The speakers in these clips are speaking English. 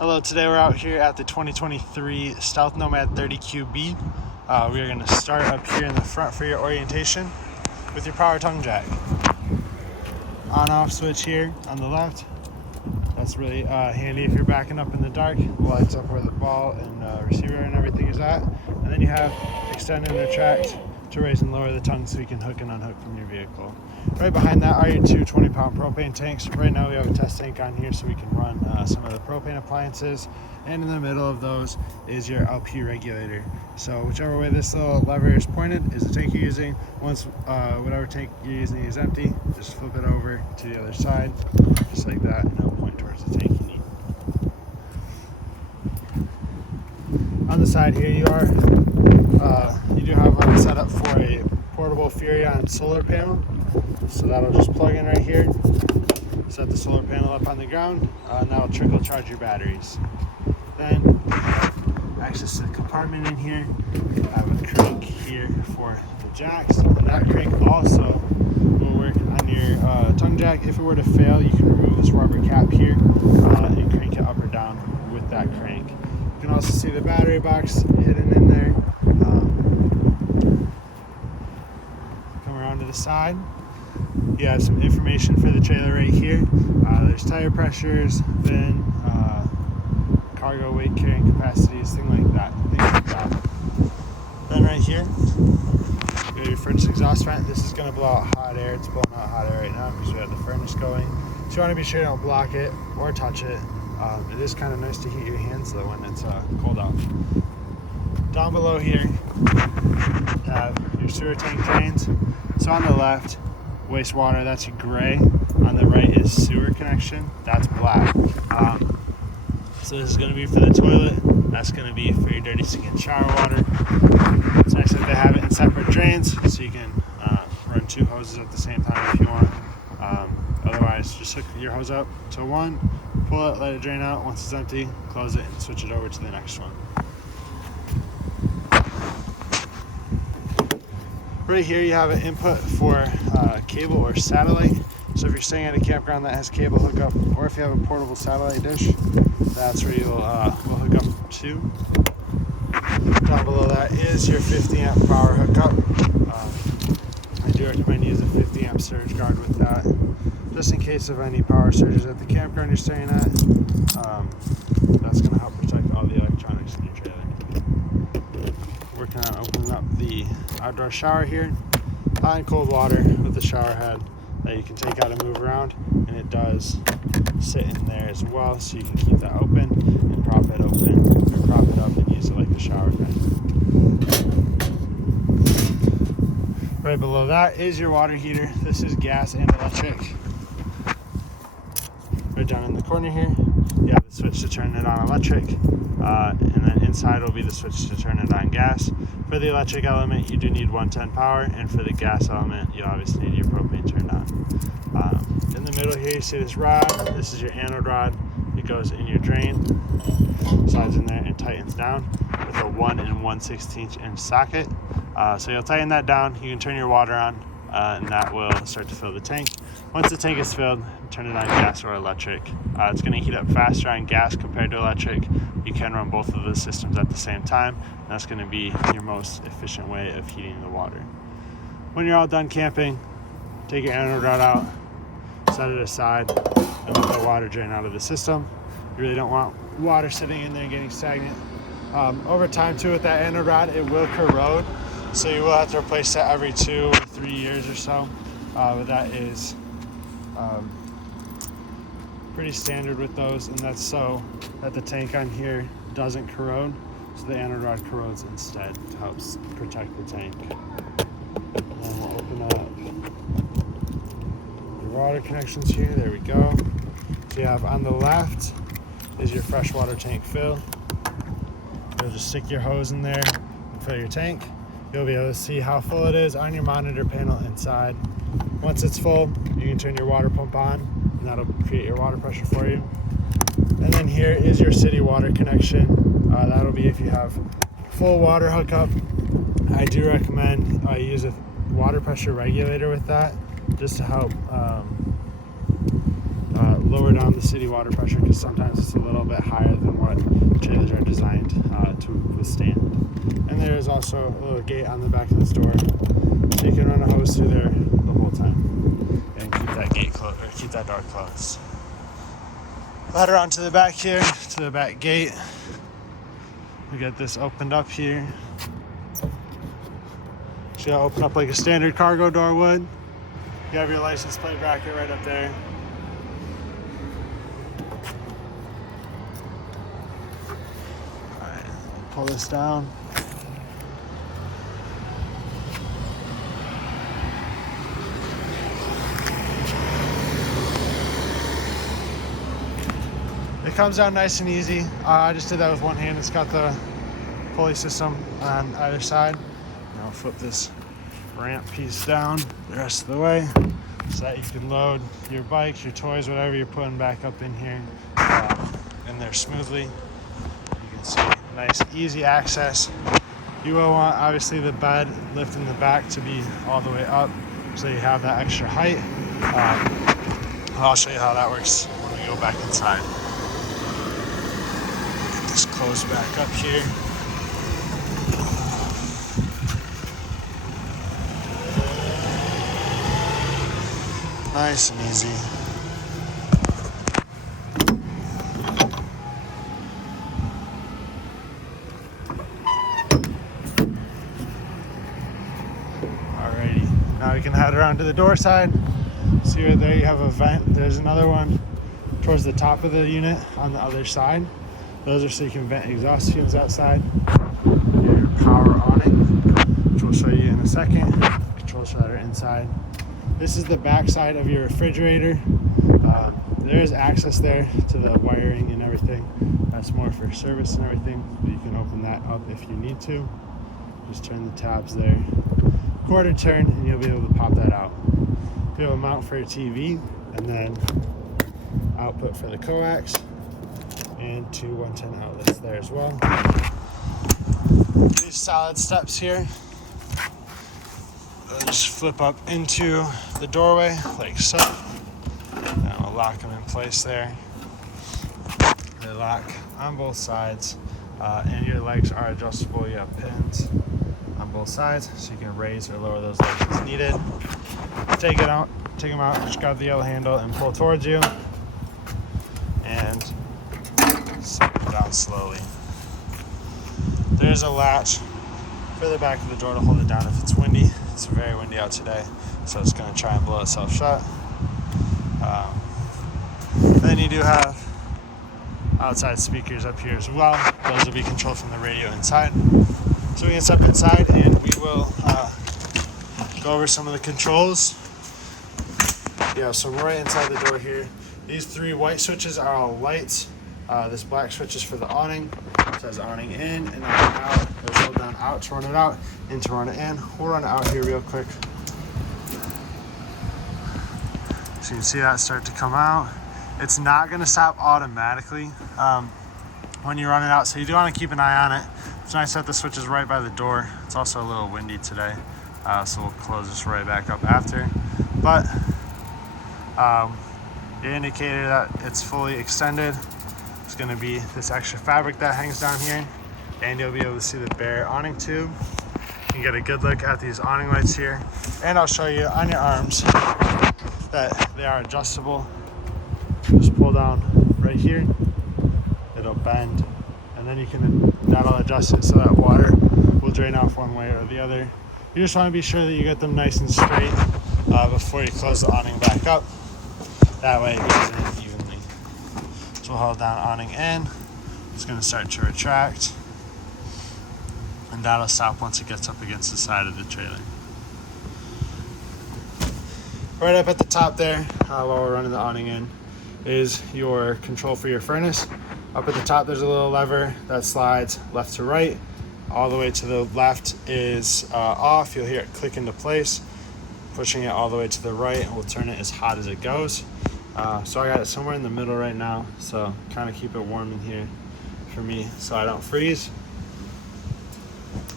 Hello, today we're out here at the 2023 Stealth Nomad 30QB. We are going to start up here in the front for your orientation with your power tongue jack. On-off switch here on the left. That's really handy if you're backing up in the dark. It lights up where the ball and receiver and everything is at. And then you have extend and retract to raise and lower the tongue so you can hook and unhook from your vehicle. Right behind that are your two 20-pound propane tanks. Right now we have a test tank on here so we can run some of the propane appliances. And in the middle of those is your LP regulator. So whichever way this little lever is pointed is the tank you're using. Once whatever tank you're using is empty, just flip it over to the other side, just like that, and it'll point towards the tank you need. On the side here you do have one set up for a portable Furrion solar panel. So that'll just plug in right here, set the solar panel up on the ground, and that'll trickle charge your batteries. Then access to the compartment in here. You have a crank here for the jacks, and that crank also will work on your tongue jack. If it were to fail, you can remove this rubber cap here and crank it up or down with that crank. You can also see the battery box hidden in there. Come around to the side. You have some information for the trailer right here. There's tire pressures, VIN, cargo weight, carrying capacities, things like that. Then right here, you have your furnace exhaust vent. This is going to blow out hot air. It's blowing out hot air right now because we have the furnace going. So you want to be sure you don't block it or touch it. It is kind of nice to heat your hands though when it's cold out. Down below here, you have your sewer tank drains. So on the left, wastewater, that's gray. On the right is sewer connection, that's black. So this is going to be for the toilet, that's going to be for your dirty sink and shower water. It's nice that they have it in separate drains so you can run two hoses at the same time if you want. Otherwise, just hook your hose up to one, pull it, let it drain out. Once it's empty, close it and switch it over to the next one. Right here you have an input for cable or satellite. So if you're staying at a campground that has cable hookup, or if you have a portable satellite dish, that's where you'll will hook up to. Down below that is your 50 amp power hookup. I do recommend using a 50 amp surge guard with that, just in case of any power surges at the campground you're staying at. That's going to help protect all the electronics in your trailer. Working on opening up the outdoor shower here. Hot and cold water with the shower head that you can take out and move around, and it does sit in there as well, so you can keep that open and prop it open, or prop it up and use it like a shower head. Right below that is your water heater. This is gas and electric. Right down in the corner here, you have the switch to turn it on electric, and then inside will be the switch to turn it on gas. For the electric element, you do need 110 power, and for the gas element, you obviously need your propane turned on. In the middle here, you see this rod. This is your anode rod. It goes in your drain, slides in there, and tightens down with a 1 1/16 inch socket. So you'll tighten that down. You can turn your water on, and that will start to fill the tank. Once the tank is filled, turn it on gas or electric. It's going to heat up faster on gas compared to electric. You can run both of the systems at the same time, and that's going to be your most efficient way of heating the water. When you're all done camping, take your anode rod out, set it aside, and let the water drain out of the system. You really don't want water sitting in there and getting stagnant. Over time too, with that anode rod, it will corrode, so you will have to replace that every 2 or 3 years or so. But that is pretty standard with those, and that's so that the tank on here doesn't corrode, so the anode rod corrodes instead to help protect the tank. And then we'll open up your water connections here. There we go. So you have on the left is your freshwater tank fill. You'll just stick your hose in there and fill your tank. You'll be able to see how full it is on your monitor panel inside. Once it's full, you can turn your water pump on, and that'll create your water pressure for you. And then here is your city water connection. That'll be if you have full water hookup. I do recommend use a water pressure regulator with that, just to help lower down the city water pressure, because sometimes it's a little bit higher than trailers are designed to withstand. And there is also a little gate on the back of this door, so you can run a hose through there the whole time and keep that gate closed, or keep that door closed. Ladder onto the back here, to the back gate. We get this opened up here. So you'll open up like a standard cargo door would. You have your license plate bracket right up there. Alright, pull this down. It comes down nice and easy. I just did that with one hand. It's got the pulley system on either side. And I'll flip this ramp piece down the rest of the way so that you can load your bikes, your toys, whatever you're putting back up in here, in there smoothly. You can see nice, easy access. You will want, obviously, the bed lift in the back to be all the way up so you have that extra height. I'll show you how that works when we go back inside. Get this closed back up here. Nice and easy. Alrighty, now we can head around to the door side. See right there, you have a vent. There's another one towards the top of the unit on the other side. Those are so you can vent exhaust fumes outside. Your power awning, which we'll show you in a second. Control shutter inside. This is the back side of your refrigerator. There is access there to the wiring and everything. That's more for service and everything, but you can open that up if you need to. Just turn the tabs there. Quarter turn and you'll be able to pop that out. You have a mount for your TV, and then output for the coax, and two 110 outlets there as well. These solid steps here, they'll just flip up into the doorway like so. And we'll lock them in place there. They lock on both sides, and your legs are adjustable. You have pins on both sides, so you can raise or lower those legs as needed. Take them out, just grab the yellow handle and pull towards you, and set it down slowly. There's a latch for the back of the door to hold it down if it's windy. It's very windy out today, so it's going to try and blow itself shut. Then you do have outside speakers up here as well. Those will be controlled from the radio inside. So we can step inside and we will go over some of the controls. Yeah, so we're right inside the door here. These three white switches are all lights. This black switch is for the awning. It says awning in and awning out. There's hold down out to run it out, in to run it in. We'll run it out here real quick. So you can see that start to come out. It's not going to stop automatically when you run it out, so you do want to keep an eye on it. It's nice that the switch is right by the door. It's also a little windy today, so we'll close this right back up after. But the indicator that it's fully extended is going to be this extra fabric that hangs down here, and you'll be able to see the bare awning tube. You can get a good look at these awning lights here, and I'll show you on your arms that they are adjustable. Just pull down right here, it'll bend, and then that'll adjust it so that water will drain off one way or the other. You just want to be sure that you get them nice and straight before you close the awning back up. That way it goes in evenly. So we'll hold down awning in. It's going to start to retract, and that'll stop once it gets up against the side of the trailer. Right up at the top there, while we're running the awning in, is your control for your furnace. Up at the top there's a little lever that slides left to right. All the way to the left is off. You'll hear it click into place. Pushing it all the way to the right will turn it as hot as it goes. So I got it somewhere in the middle right now, so kind of keep it warm in here for me so I don't freeze.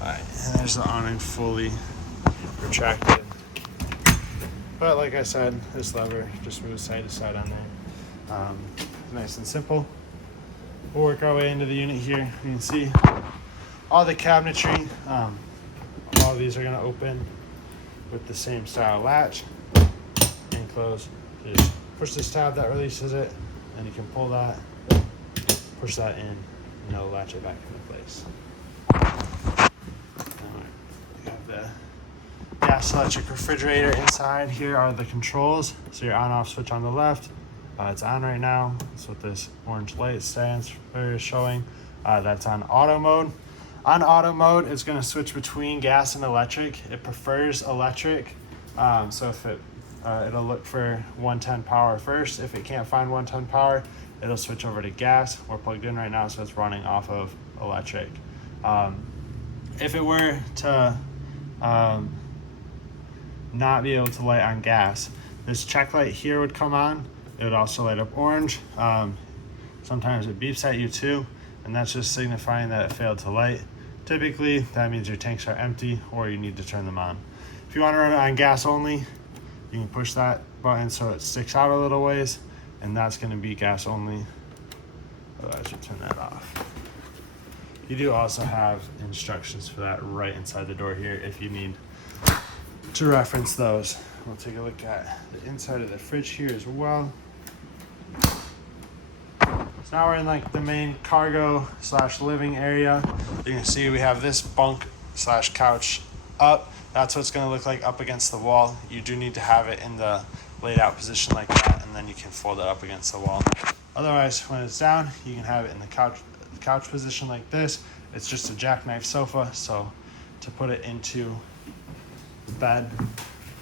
Alright, and there's the awning fully retracted. But like I said, this lever just moves side to side on there. Nice and simple. We'll work our way into the unit here. You can see all the cabinetry. All of these are gonna open with the same style latch and close. So just push this tab that releases it, and you can pull that, push that in, and it'll latch it back into place. We have the gas electric refrigerator inside. Here are the controls. So your on-off switch on the left, it's on right now. That's what this orange light stands for, is showing. That's on auto mode. On auto mode, it's going to switch between gas and electric. It prefers electric, so if it'll look for 110 power first. If it can't find 110 power, it'll switch over to gas. We're plugged in right now, so it's running off of electric. If it were to not be able to light on gas, this check light here would come on. It would also light up orange. Sometimes it beeps at you too, and that's just signifying that it failed to light. Typically, that means your tanks are empty or you need to turn them on. If you want to run it on gas only, you can push that button so it sticks out a little ways, and that's going to be gas only. Otherwise, you turn that off. You do also have instructions for that right inside the door here if you need to reference those. We'll take a look at the inside of the fridge here as well. So now we're in like the main cargo / living area. You can see we have this bunk / couch up. That's what it's going to look like up against the wall. You do need to have it in the laid out position like that, and then you can fold it up against the wall. Otherwise, when it's down, you can have it in the couch position like this. It's just a jackknife sofa, so to put it into the bed,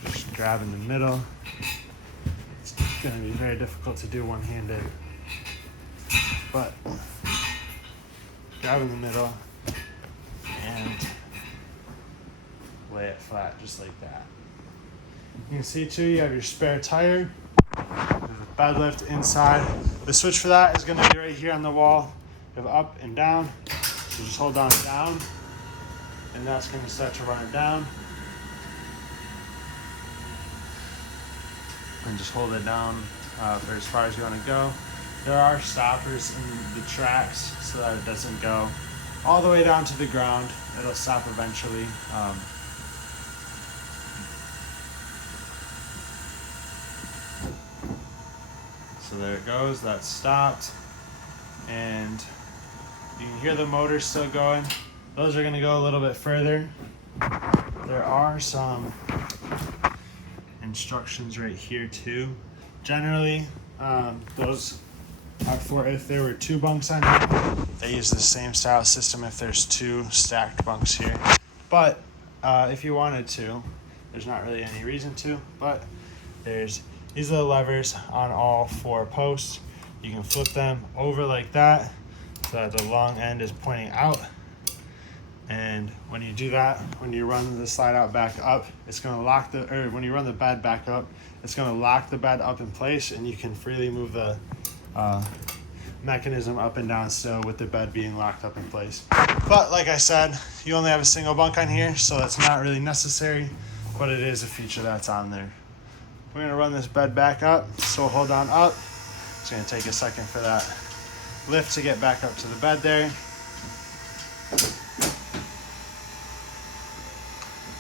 just grab in the middle. It's going to be very difficult to do one-handed, but grab in the middle and lay it flat just like that. You can see too, you have your spare tire. There's a bed lift inside. The switch for that is going to be right here on the wall. You have up and down. So just hold down and down, and that's going to start to run it down. And just hold it down for as far as you want to go. There are stoppers in the tracks so that it doesn't go all the way down to the ground. It'll stop eventually. So there it goes, that's stopped. And you can hear the motor still going. Those are going to go a little bit further. There are some instructions right here too. Generally, those are for if there were 2 bunks on here. They use the same style system if there's 2 stacked bunks here. But if you wanted to, there's not really any reason to, but these are the levers on all 4 posts. You can flip them over like that so that the long end is pointing out. And when you do that, when you run the slide out back up, it's going to lock when you run the bed back up, it's going to lock the bed up in place, and you can freely move the mechanism up and down still with the bed being locked up in place. But like I said, you only have a single bunk on here, so that's not really necessary, but it is a feature that's on there. We're going to run this bed back up, so we'll hold on up. It's going to take a second for that lift to get back up to the bed there.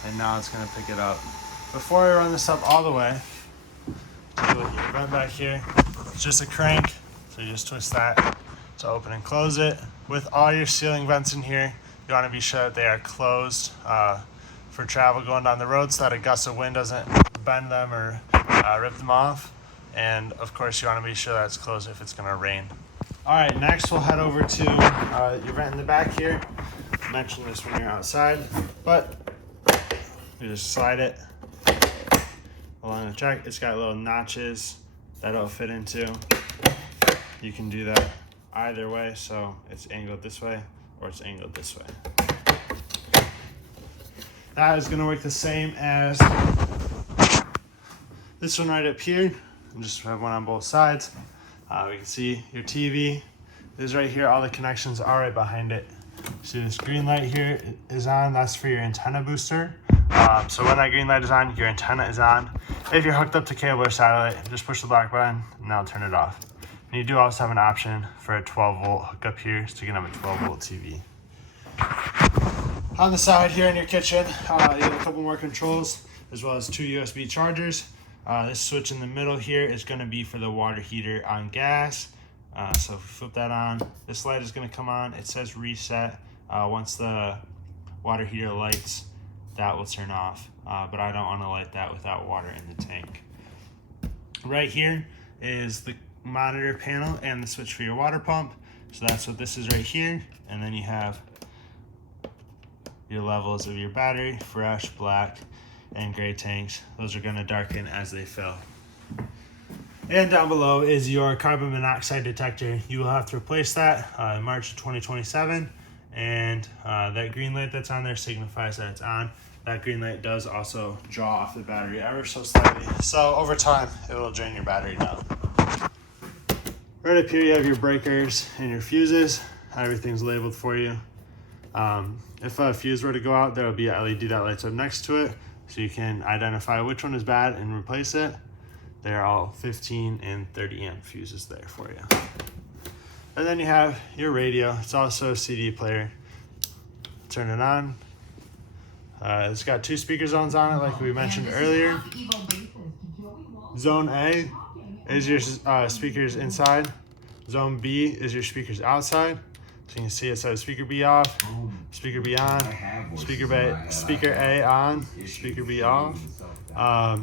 And now it's going to pick it up. Before I run this up all the way, take a look at your bed back here. It's just a crank, so you just twist that to open and close it. With all your ceiling vents in here, you want to be sure that they are closed for travel going down the road so that a gust of wind doesn't bend them or rip them off. And of course, you want to be sure that it's closed if it's going to rain. All right, next we'll head over to your vent in the back here. I mentioned this when you're outside, but you just slide it along the track. It's got little notches that it'll fit into. You can do that either way, so it's angled this way or it's angled this way. That is going to work the same as this one right up here. And just have one on both sides. We can see your TV is right here. All the connections are right behind it. See this green light here is on. That's for your antenna booster. So when that green light is on, your antenna is on. If you're hooked up to cable or satellite, just push the black button and that'll turn it off. If And you do also have an option for a 12-volt hookup here, so you can have a 12-volt TV. On the side here in your kitchen, you have a couple more controls, as well as 2 USB chargers. This switch in the middle here is going to be for the water heater on gas. So if we flip that on, this light is going to come on. It says reset. Once the water heater lights, that will turn off. But I don't want to light that without water in the tank. Right here is the monitor panel and the switch for your water pump. So that's what this is right here. And then you have your levels of your battery, fresh, black, and gray tanks. Those are going to darken as they fill. And down below is your carbon monoxide detector. You will have to replace that in March of 2027. And that green light that's on there signifies that it's on. That green light does also draw off the battery ever so slightly. So over time, it will drain your battery down. Right up here, you have your breakers and your fuses. Everything's labeled for you. If a fuse were to go out, there will be a LED that lights up next to it, so you can identify which one is bad and replace it. They're all 15 and 30 amp fuses there for you. And then you have your radio. It's also a CD player. Turn it on. It's got 2 speaker zones on it, like we mentioned earlier. Zone A is your speakers inside. Zone B is your speakers outside. So you can see it says speaker B off, speaker B on, speaker A on, speaker B off.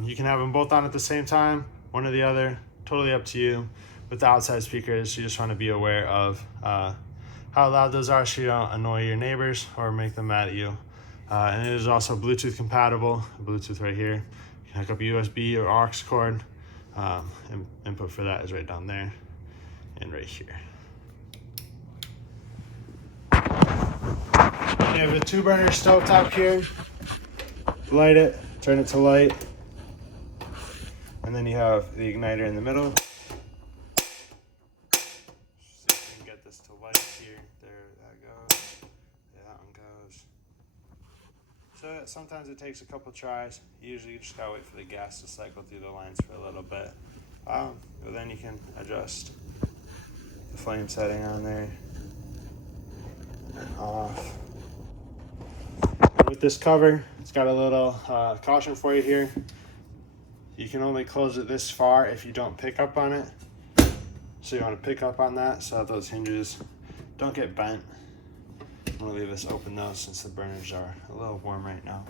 You can have them both on at the same time, one or the other, totally up to you. With the outside speakers, you just want to be aware of how loud those are so you don't annoy your neighbors or make them mad at you. And it is also Bluetooth compatible, Bluetooth right here. You can hook up a USB or aux cord. Input for that is right down there and right here. You have a 2-burner stovetop here. Light it, turn it to light. And then you have the igniter in the middle. See if we can get this to light here. There that goes. Yeah, that one goes. So sometimes it takes a couple tries. Usually you just gotta wait for the gas to cycle through the lines for a little bit. But then you can adjust the flame setting on there. And off. With this cover, it's got a little caution for you here. You can only close it this far if you don't pick up on it. So you want to pick up on that so that those hinges don't get bent. I'm going to leave this open though since the burners are a little warm right now.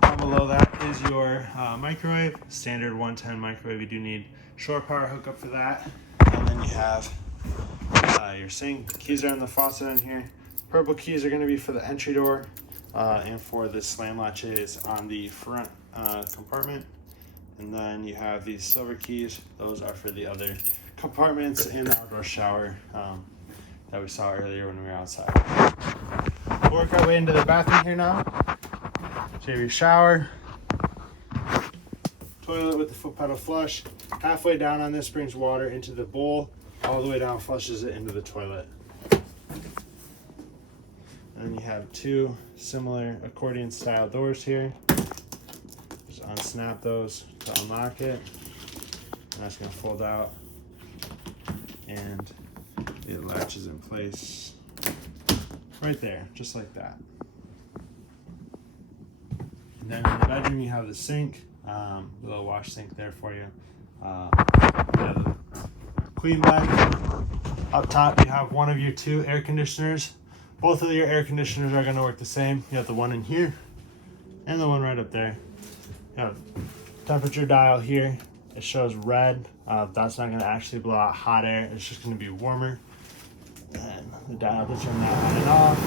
Down below that is your microwave, standard 110 microwave. You do need shore power hookup for that. And then you have your sink. Keys are in the faucet in here. Purple keys are going to be for the entry door. And for the slam latches on the front compartment. And then you have these silver keys. Those are for the other compartments in the outdoor shower that we saw earlier when we were outside. We'll work our way into the bathroom here now. So you have your shower, toilet with the foot pedal flush. Halfway down on this brings water into the bowl. All the way down flushes it into the toilet. And then you have 2 similar accordion style doors here. Just unsnap those to unlock it. And that's going to fold out. And it latches in place right there, just like that. And then in the bedroom you have the sink, the little wash sink there for you. You have the queen bed. Up top you have one of your 2 air conditioners. Both of your air conditioners are going to work the same. You have the one in here and the one right up there. You have temperature dial here. It shows red. That's not going to actually blow out hot air. It's just going to be warmer. And the dial to turn that on and off.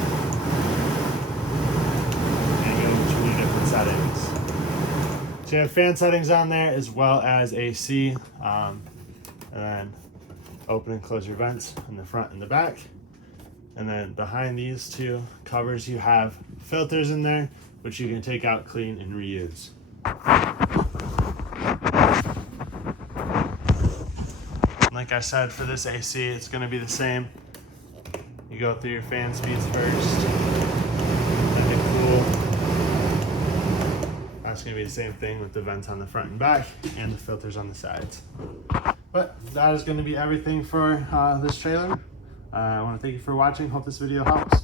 And go between different settings. So you have fan settings on there as well as AC. And then open and close your vents in the front and the back. And then behind these 2 covers, you have filters in there, which you can take out, clean, and reuse. Like I said, for this AC, it's going to be the same. You go through your fan speeds first, let it cool. That's going to be the same thing with the vents on the front and back, and the filters on the sides. But that is going to be everything for this trailer. I want to thank you for watching. Hope this video helps.